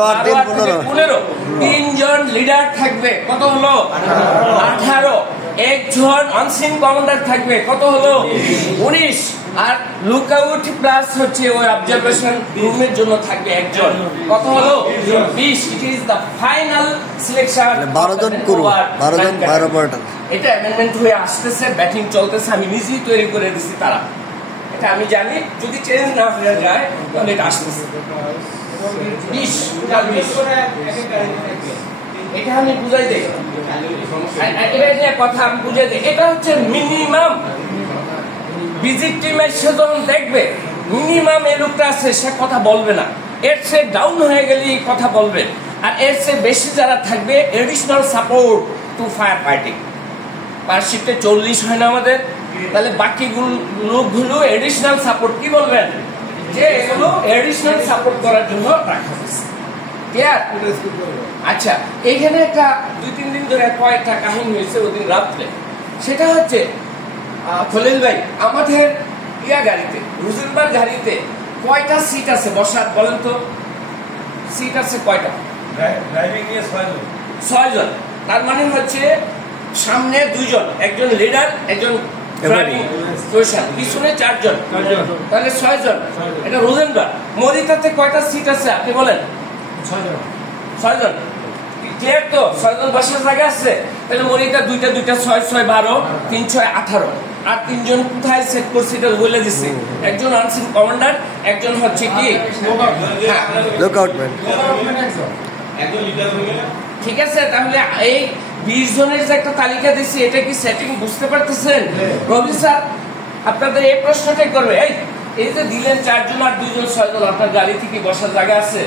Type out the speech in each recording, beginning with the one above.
15 তিনজন লিডার থাকবে, কত হলো 18। একজন আনসিন কমান্ডার থাকবে, কত হলো 19। আর লুকআউট প্লাস হচ্ছে ওই অবজারভেশন রুমের জন্য থাকবে একজন, কত হলো 20। It is the final selection. 12 জন করব, 12 জন 12 অপারেটর। এটা অ্যামেন্ডমেন্ট হয়ে আসতেছে, ব্যাটিং চলতেছে, আমি নিজেই তৈরি করে দিছি তারা, এটা আমি জানি। যদি চেঞ্জ না হয়ে যায় তাহলে এটা আসতেছে 20। এটা আমি বুঝাই দেই, এটা নিয়ে কথা আমি বুঝাই দেই। এটা হচ্ছে মিনিমাম ভিজিট টিমের সে যখন দেখবে মিনিমাম এই লোকটা আছে, সে কথা বলবে না। এর চেয়ে ডাউন হয়ে গেলে কথা বলবে। আর এর চেয়ে বেশি যারা থাকবে additional support to fire fighting. Per শিফটে 40 হয় না আমাদের, তাহলে বাকি লোকগুলো এডিশনাল সাপোর্ট কি বলবেন, যে এগুলো এডিশনাল সাপোর্ট করার জন্য রাখা হয়েছে। ক্লিয়ার? আচ্ছা, এইখানে একটা 2-3 দিন ধরে কয়েকটা কাহিনী হয়েছে ওদিন রাত্রে। সেটা হচ্ছে খলিল ভাই, আমাদের গাড়িতে রুজেনবার্গ গাড়িতে কয়টা সিট আছে বসার, বলেন তো? সিট আছে কয়টা? ড্রাইভিং নিয়ে 6 জন। তার মানে হচ্ছে সামনে 2 জন, একজন লিডার, একজন ড্রাইভিং পজিশন, পিছনে 4 জন, তাহলে 6 জন। এটা রুজেনবার্গ। মরিতাতে কয়টা সিট আছে আপনি বলেন? 6 জন। ক্লিয়ার তো? 6 জন বসার জায়গা আছে। তাহলে মরিতা 2টা 6 6 12, 3 6 18। আর 3 জন কোথায় সেট করছি এটা বলে দিচ্ছি। একজন আনসিন কমান্ডার, একজন হচ্ছে কি লুকআউট ম্যান, একজন লিডার হয়ে গেল। ঠিক আছে? তাহলে এই 20 জনের যে একটা তালিকা দিচ্ছি, এটা কি সেটিং বুঝতে পারতেছেন? রবি স্যার আপনাদের এই প্রশ্নটাই করবে, এই যে দিলেন 4 জন আর 2 জন 6 জন, আপনার গাড়িতে কি বসার জায়গা আছে?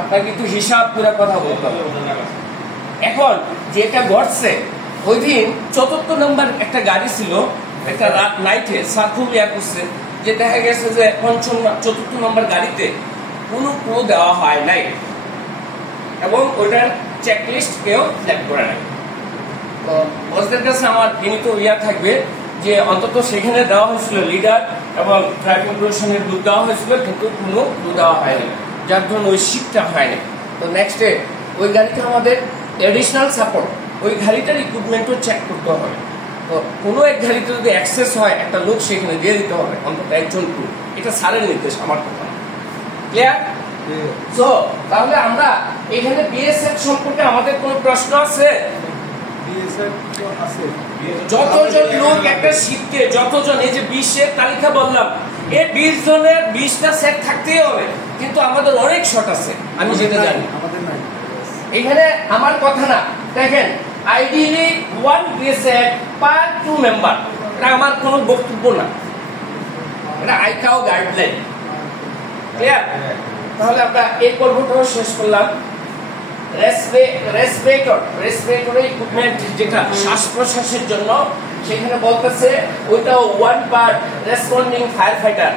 আপনার কিন্তু হিসাব করে কথা বলতে হবে। এখন যেটা ঘটছে, ওই দিন 4th নম্বর একটা গাড়ি ছিল, একটা রাত নাইটে স্যার খুব করছে যে দেখা গেছে যে 4th নম্বর গাড়িতে কোনো ক্রু দেওয়া হয় নাই এবং ওইটার চেকলিস্ট কেউ ফ্ল্যাগ করে নাই। তো বসদের কাছে আমার বিনীত থাকবে যে অন্তত সেখানে দেওয়া হয়েছিল লিডার এবং ড্রাইভিং পজিশনের গ্রুপ দেওয়া হয়েছিল, কিন্তু কোনো ক্রু দেওয়া হয়নি, যার জন্য ওই শিফটটা হয়নি। তো নেক্সটে ওই গাড়িতে আমাদের এডিশনাল সাপোর্ট, ওই গাড়িটার ইকুইপমেন্টও চেক করতে হবে। তো কোনো এক গাড়িতে যদি অ্যাক্সেস হয়, একটা লোক সেখানে দিয়ে দিতে হবে, অন্তত একজন ক্রু। এটা স্যারের নির্দেশ, আমার কথা। ক্লিয়ার? সো তাহলে আমরা এখানে বিএসএফ সম্পর্কে আমাদের কোনো প্রশ্ন আছে? যতজন লোক একটা শিফটে, যতজন, এই যে 20 এর তালিকা বললাম, এই 20 জনের 20টা সেট থাকতেই হবে, কিন্তু আমাদের অনেক শর্ট আছে, আমি যেটা জানি। এখানে আমার কথা না, দেখেন আইডিয়ালি 1 বিএসএফ পার 2 মেম্বার, এটা আমার কোনো বক্তব্য না, এটা আইকাও গাইডলাইন। ক্লিয়ার? তাহলে আমরা এই পর্বটাও শেষ করলাম। রেসপিরেটরি ইকুইপমেন্ট যেটা শ্বাস প্রশ্বাসের জন্য, সেখানে বলতেছে ওইটাও 1 পার্ট রেসপন্ডিং ফায়ার ফাইটার।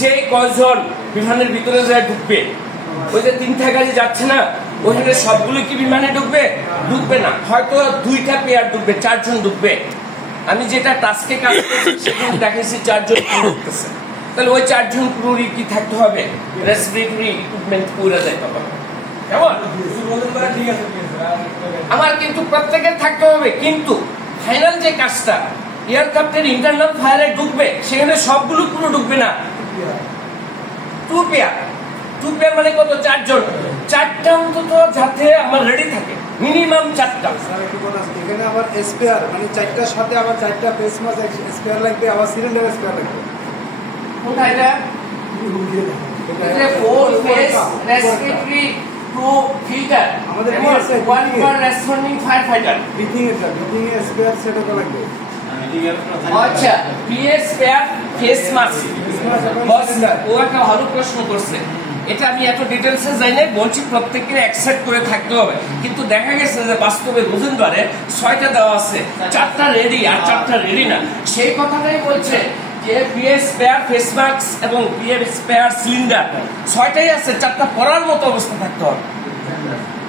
যে কয়জন বিমানের ভিতরে যায় ঢুকবে, ওই যে 3টা গাড়ি যাচ্ছে না, ওখানে সবগুলো কি বিমানে ঢুকবে? ঢুকবে না, হয়তো 2টা পেয়ার ঢুকবে, 4 জন ঢুকবে। আমি যেটা টাস্কে কাজ করছি সেখানে দেখেছি 4 জন ঢুকতেছে। তাহলে ওই 4 জন ক্রুরই কি থাকতে হবে? রেসপিরেটরি ইকুইপমেন্ট পুরো যাইতে হবে। কেমন? আমার কিন্তু প্রত্যেকের থাকতে হবে, কিন্তু ফাইনাল যে কাজটা এয়ারক্রাফটের ইন্টারনাল ফায়ারে ঢুকবে, সেখানে সবগুলো পুরো ঢুকবে না, 2 পেয়ার। 2 পেয়ার মানে কত? 4 জন। 4টা অন্তত যাতে আমার রেডি থাকে, মিনিমাম 4টা। এখানে আবার স্পেয়ার, মানে 4টার সাথে আবার 4টা ফেস মাস্ক স্পেয়ার লাগবে, আবার সিলিন্ডার স্পেয়ার লাগবে। কোথায় এটা? এটা 4 ফেস রেসপিরেটরি প্রো ফিল্টার, আমাদের 1 পার রেসপন্ডিং ফায়ার ফাইটার। ব্রিথিং এর স্পেয়ার সেটা তো লাগবে। আচ্ছা, পিএস স্পেয়ার ফেস মাস্ক। বস ও একটা ভালো প্রশ্ন করছে, এটা আমি এত ডিটেইলসে যাই না, বলছি প্রত্যেককে অ্যাকসেপ্ট করে থাকতে হবে। কিন্তু দেখা গেছে যে বাস্তবে রোজেনবারে 6টা দেওয়া আছে, 4টা রেডি আর 4টা রেডি না। সেই কথাটাই বলছে যে পিএস স্পেয়ার ফেস মাস্ক এবং পিএস স্পেয়ার সিলিন্ডার 6টাই আছে, 4টা পরার মতো অবস্থা থাকতে হবে।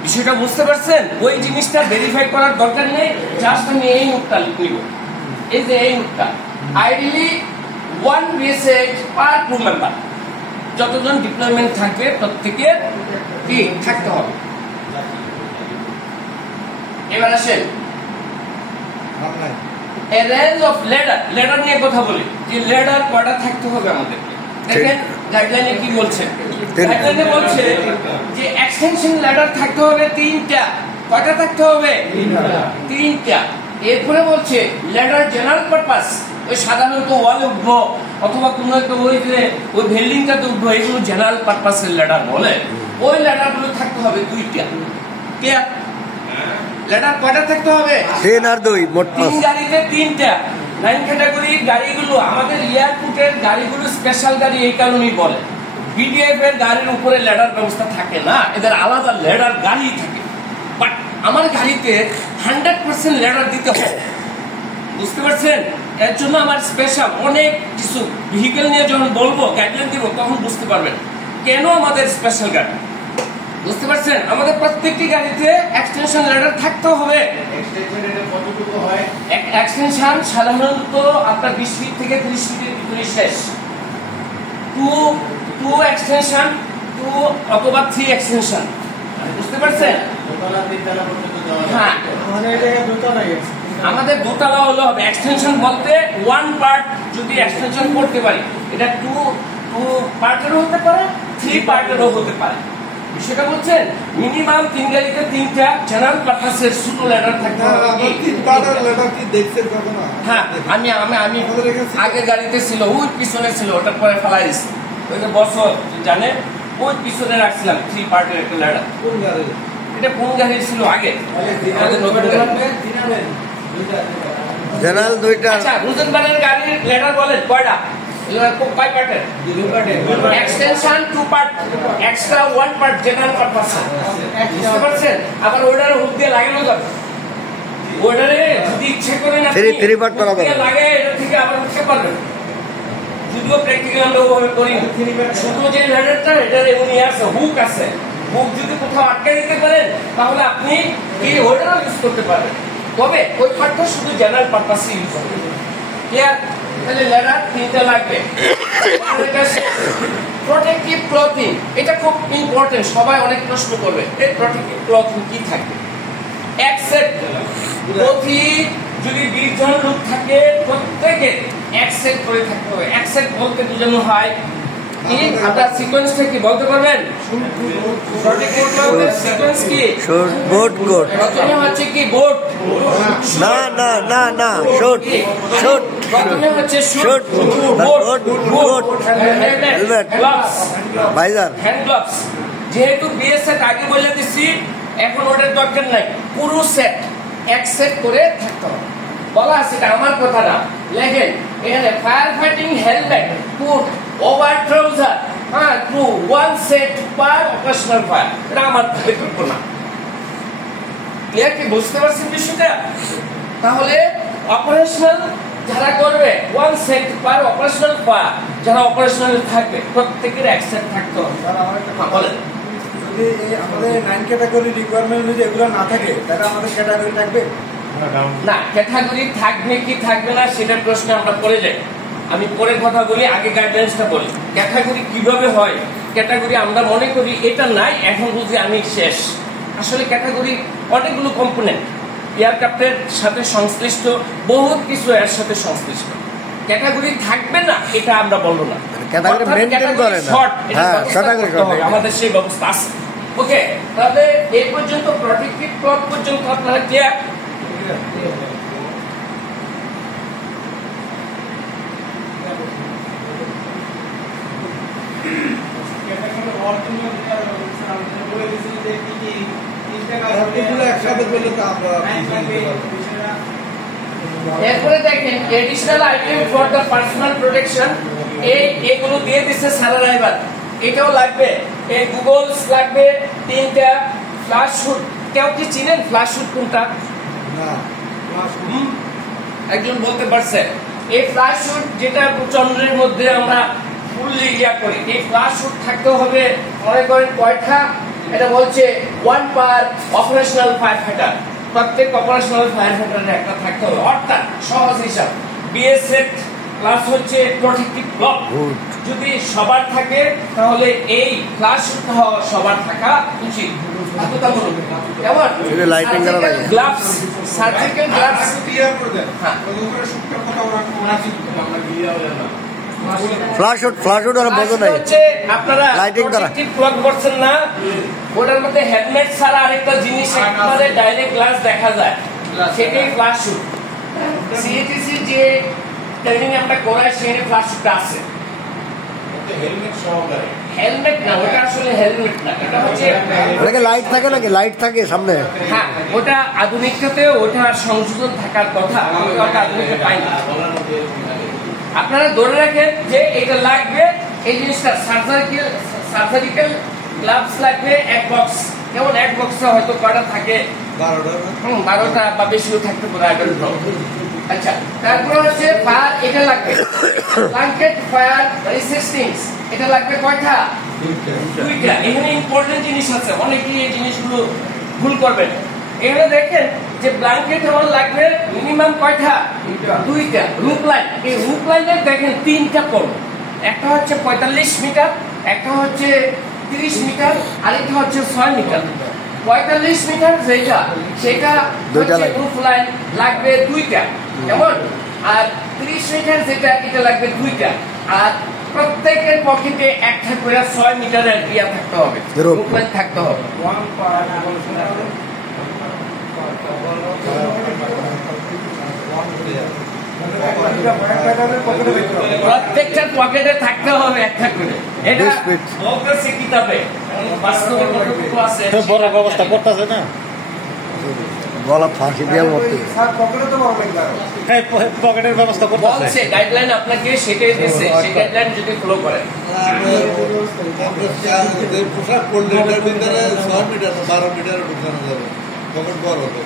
বিষয়টা বুঝতে পারছেন? ওই জিনিসটা ভেরিফাই করার দরকার নেই, জাস্ট আমি এই নোটটা লিখব। এই যে এই নোটটা, আইডিয়ালি 1 বিএসএফ পার 2 মেম্বার, যতজন ডিপ্লয়মেন্ট থাকবে প্রত্যেকের কি থাকতে হবে। এবার আসেন a range of ladder নিয়ে কথা বলি যে ladder কয়টা থাকতে হবে আমাদের। দেখেন গাইডলাইনে কি বলছে, গাইডলাইনে বলছে যে এক্সটেনশন ladder থাকতে হবে 3টা। কয়টা থাকতে হবে? 3টা। এরপরে বলছে ladder জেনারেল পারপাস, ওই সাধারণত ওয়ালে উঠবো অথবা কোনো একটা ওই বিল্ডিংটাতে উঠবো, এগুলো জেনারেল পারপাসের ladder বলে। ওই ladder গুলো থাকতে হবে 2টা। কে ladder কয়টা থাকতে হবে? 3 আর 2 মোট 3 গাড়িতে 3টা। 9 ক্যাটাগরি গাড়িগুলো আমাদের এয়ারপোর্টের গাড়িগুলো স্পেশাল গাড়ি এই কারণেই বলে, বিডিএফ এর গাড়ির উপরে ল্যাডার ব্যবস্থা থাকে না, এদের আলাদা ল্যাডার গাড়ি থাকে। বাট আমার গাড়িতে 100% ল্যাডার দিতে হবে, বুঝতে পারছেন? এর জন্য আমার স্পেশাল অনেক কিছু ভেহিকেল নিয়ে যখন বলবো গাইডলাইন দিব তখন বুঝতে পারবেন কেন আমাদের স্পেশাল গাড়ি। বুঝতে পারছেন? আমাদের প্রত্যেকটি গাড়িতে এক্সটেনশন ল্যাডার থাকতে হবে। এক্সটেনশন এটা কতটুকু হয়? এক্সটেনশন সাধারণত আপনার 20 ফিট থেকে 30 ফিটের ভিতরে শেষ। 2 এক্সটেনশন, 2 অথবা 3 এক্সটেনশন। বুঝতে পারছেন? দোতলা তিনতলা পর্যন্ত যাওয়া যায়। হ্যাঁ, মানে এটা দোতলাই আছে। আমাদের দোতলা হলো হবে এক্সটেনশন বলতে 1 পার্ট যদি এক্সটেনশন করতে পারি, এটা 2 পার্টেরও হতে পারে, 3 পার্টেরও হতে পারে। বিষয়টা বলছেন মিনিমাম 3 গাড়িতে 3টা জেনারেল পারপাসের ছোট ল্যাডার থাকতে হবে। হ্যাঁ, আমি আগে গাড়িতে ছিল, ওই পিছনে ছিল, ওটার পরে ফেলাই দিচ্ছি। ওই যে বছর জানে ওই পিছনে রাখছিলাম 3 পার্টের একটা ল্যাডার। এটা কোন গাড়ি ছিল আগে? আমাদের নতুন গাড়ি। জেনারেল 2টা। আচ্ছা, রোজেনবার্গের গাড়ির ল্যাডার বলেন কয়টা? কয় পার্টের? 2 পার্টের। Extension 2 part, extra 1 part general purpose. বুঝতে পারছেন? আবার ওইটার হুক দিয়ে লাগানো যাবে। ওইটারে যদি ইচ্ছে করেন আপনি 3 পার্ট করা যাবে, লাগে এটা থেকে আবার উঠতে পারবেন। যদিও প্র্যাকটিক্যাল আমরা ওভাবে করি না, শুধু যে ল্যাডারটা এটার এমনি আছে, হুক আছে। হুক যদি কোথাও আটকে দিতে পারেন তাহলে আপনি এই ওইটারও ইউজ করতে পারবেন। তবে ওই পার্টটা শুধু জেনারেল পারপাসে ইউজ হবে। ক্লিয়ার? তাহলে ল্যাডার 3টা লাগবে। প্রোটেক্টিভ ক্লথিং, এটা খুব ইম্পর্টেন্ট, সবাই অনেক প্রশ্ন করবে এই প্রোটেক্টিভ ক্লথিং কি থাকবে। এক সেট প্রতি যদি 20 জন লোক থাকে প্রত্যেকে এক সেট করে থাকতে হবে। এক সেট বলতে বোঝানো হয় কি, আপনার সিকোয়েন্সটা কি বলতে পারবেন? প্রোটেক্টিভ ক্লথের সিকোয়েন্স কি? Boot coat. প্রথমে হচ্ছে কি বোট, না না না না শুট শুট প্রথমে হচ্ছে suit boot, coat helmet, gloves, visor hand gloves. যেহেতু বিএস সেট আগে বলে দিচ্ছি, এখন ওটার দরকার নাই, পুরো সেট এক সেট করে থাকতে হবে। বলা আছে, এটা আমার কথা না, লেখেন এখানে fire fighting helmet coat over trouser, হ্যাঁ, two 1 set per operational fire. এটা আমার বিকল্প না। ক্লিয়ার? কি বুঝতে পারছেন বিষয়টা? তাহলে অপারেশনাল যারা করবে 1 সেট পার অপারেশনাল ফায়ার, যারা অপারেশনাল থাকবে প্রত্যেকের এক সেট থাকতে হবে। বলেন, যদি আমাদের 9 ক্যাটাগরি রিকোয়ারমেন্ট যদি এগুলো না থাকে তাহলে আমাদের ক্যাটাগরি থাকবে না, ক্যাটাগরি থাকবে কি থাকবে না সেটার প্রশ্ন আমরা পরে যাই। আমি পরে কথা বলি, আগে গাইডলাইন্সটা বলি। ক্যাটাগরি কিভাবে হয়? ক্যাটাগরি আমরা মনে করি এটা নাই, এখন বুঝি আমি শেষ। আসলে ক্যাটাগরি অনেকগুলো কম্পোনেন্ট, এয়ারক্রাফটের সাথে সংশ্লিষ্ট বহুত কিছু এর সাথে সংশ্লিষ্ট। ক্যাটাগরি থাকবে না এটা আমরা বলবো না, ক্যাটাগরি মেইনটেইন করে না। হ্যাঁ, ক্যাটাগরি করে আমাদের সেই ব্যবস্থা আছে। ওকে, তাহলে এই পর্যন্ত প্রোটেক্টিভ ক্লথ পর্যন্ত আপনারা ক্লিয়ার? এরপরে দেখেন additional item for the personal protection, এইগুলো দিয়ে দিচ্ছে সারা রাইবার। এটাও লাগবে, এই গুগলস লাগবে 3টা। ফ্ল্যাশ শুট, কেউ কি চিনেন ফ্ল্যাশ শুট কোনটা? একজন বলতে পারছে এই ফ্ল্যাশ শুট যেটা চন্দ্রের মধ্যে আমরা ফুললি ইয়া করি, এই ফ্ল্যাশ শুট থাকতে হবে। মনে করেন কয়টা? এটা বলছে 1 পার অপারেশনাল ফায়ার ফাইটার, প্রত্যেক অপারেশনাল ফায়ার ফাইটারের একটা থাকতে হবে। অর্থাৎ সহজ হিসাব, বিএস সেট প্লাস হচ্ছে প্রোটেক্টিভ ব্লক। Good. যদি সবার থাকে তাহলে এই ফ্লাশ সবার থাকা উচিত। কেমন? এটা lighting করা লাগে। Gloves, surgical gloves. হ্যাঁ। ফ্ল্যাশ আউট আর বোঝো নাই হচ্ছে আপনারা Lighting করা। প্রোটেক্টিভ ব্লক করছেন না, ওটার মধ্যে হেলমেট ছাড়া আরেকটা জিনিস একবারে ডাইরেক্ট গ্লাস দেখা যায়, সেটাই ফ্ল্যাশ শুট। সিএটিসি যে ট্রেনিং আমরা করাই সেখানে ফ্ল্যাশ শুটটা আছে। হেলমেট সহকারে হেলমেট না, ওটা আসলে হেলমেট না, এটা হচ্ছে ওটাকে লাইট থাকে নাকি লাইট থাকে সামনে হ্যাঁ, ওটা আধুনিকতাতে ওটা সংশোধন থাকার কথা, আমরা ওটা আধুনিকতা পাই না। আপনারা ধরে রাখেন যে এটা লাগবে, এই জিনিসটা সার্জারিক্যাল গ্লাভস লাগবে এক বক্স। যেমন এক বক্সে হয়তো কয়টা থাকে, 12টা বা বেশিও থাকতে পারে, I don't know। আচ্ছা, তারপর হচ্ছে ফায়ার, এটা লাগবে ব্ল্যাঙ্কেট ফায়ার রেসিস্টেন্স, এটা লাগবে কয়টা? দুইটা। এখানে ইম্পর্টেন্ট জিনিস আছে, অনেকেই এই জিনিসগুলো ভুল করবেন। এখানে দেখেন যে ব্ল্যাঙ্কেট আমার লাগবে মিনিমাম কয়টা? দুইটা। রুপ লাইন, এই রুপ লাইনের দেখেন 3টা কোণ, একটা হচ্ছে 45 মিটার, একটা হচ্ছে 30 মিটার, আরেকটা হচ্ছে 6 মিটার। 45 মিটার যেটা, সেটা দুইটা হচ্ছে লাগবে। রুপ লাইন লাগবে দুইটা, কেমন? আর 30 মিটার যেটা, এটা লাগবে দুইটা। আর প্রত্যেকের পকেটে একটা করে 6 মিটারের ইয়া থাকতে হবে, রুপ। রুপ লাইন থাকতে হবে। প্রত্যেকটার পকেটে থাকতে হবে একটা করে, এটা This bit. বলতেছে কিতাবে, বাস্তবে কতটুকু আছে বড় ব্যবস্থা করতেছে না, গলা ফাঁসি দিয়ে মরতে স্যার পকেটে তো বড় লাগবে আরো। হ্যাঁ পকেটের ব্যবস্থা করতেছে। বলছে গাইডলাইন আপনাকে সেটাই দিচ্ছে, সেই গাইডলাইন যদি ফলো করেন। পোশাক পরলে এটার ভিতরে 6 মিটার 12 মিটার ঢুকানো যাবে, পকেট বড় হবে।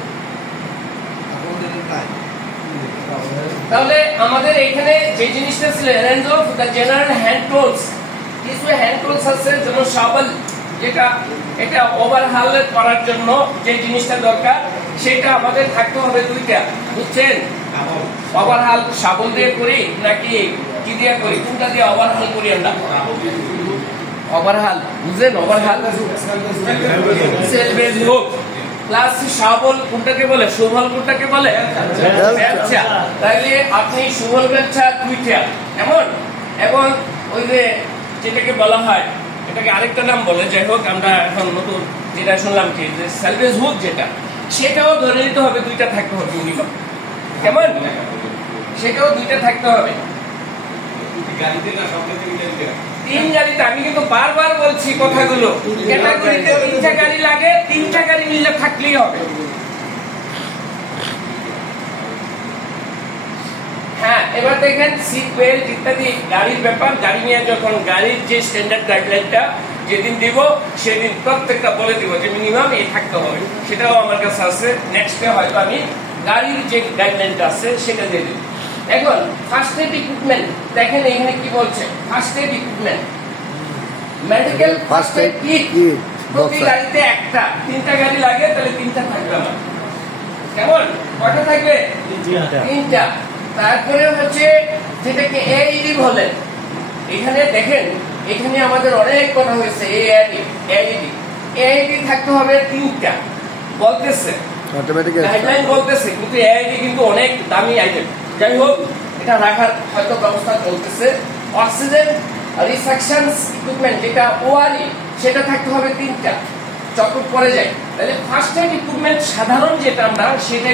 এখন এটা নাই। তাহলে আমাদের এখানে যে জিনিসটা ছিল range of the general hand tools, কিছু হ্যান্ড টুলস আছে যেমন শাবল, যেটা এটা ওভারহাল করার জন্য যে জিনিসটা দরকার সেটা আমাদের থাকতে হবে দুইটা, বুঝছেন? ওভারহাল শাবল দিয়ে করি নাকি কি দিয়ে করি, কোনটা দিয়ে ওভারহাল করি আমরা? ওভারহাল বুঝলেন? ওভারহাল সেলভেজ হুক প্লাস শাবল কোনটাকে বলে, সুবল কোনটাকে বলে? বেলচা। তাইলে আপনি সুবল বেলচা দুইটা এমন, এবং ওই যে যেটাকে বলা হয়, এটাকে আরেকটা নাম বলে, যাই হোক আমরা এখন নতুন যেটা শুনলাম কি যে সেলভেজ হুক, যেটা সেটাও ধরে নিতে হবে দুইটা থাকতে হবে মিনিমাম, কেমন? সেটাও দুইটা থাকতে হবে। গাড়িতে না সঙ্গে থেকে গাড়িতে 3 গাড়িতে, আমি কিন্তু বারবার বলছি কথাগুলো, ক্যাটাগরিতে 3টা গাড়ি লাগে, 3টা গাড়ি মিলে থাকলেই হবে। হ্যাঁ, এবার দেখেন সিট বেল্ট ইত্যাদি গাড়ির ব্যাপার, গাড়ি নিয়ে যখন গাড়ির যে স্ট্যান্ডার্ড গাইডলাইনটা যেদিন দিব সেদিন প্রত্যেকটা বলে দিব যে মিনিমাম এই থাকতে হবে, সেটাও আমার কাছে আছে। নেক্সটে হয়তো আমি গাড়ির যে গাইডলাইনটা আছে সেটা দিয়ে দেব। এখন ফার্স্ট এড ইকুইপমেন্ট দেখেন এখানে কি বলছে, first aid equipment medical first aid kit প্রতি গাড়িতে একটা, 3টা গাড়ি লাগে তাহলে 3টা থাকবে আমার, কেমন? কয়টা থাকবে? 3টা। তারপরে হচ্ছে যেটাকে এইডি বলে, এখানে দেখেন এখানে আমাদের অনেক কথা হয়েছে, এইডি থাকতে হবে 3টা বলতেছে, অটোমেটিক গাইডলাইন বলতেছে, কিন্তু এআইডি কিন্তু অনেক দামি আইটেম। যাই হোক, এটা রাখার হয়তো ব্যবস্থা চলতেছে। অক্সিজেন রিসাকশন ইকুইপমেন্ট যেটা ওআরই, সেটা থাকতে হবে 3টা, যত পরে যায়। তাহলে ফার্স্ট এড ইকুইপমেন্ট সাধারণ যেটা আমরা সেটা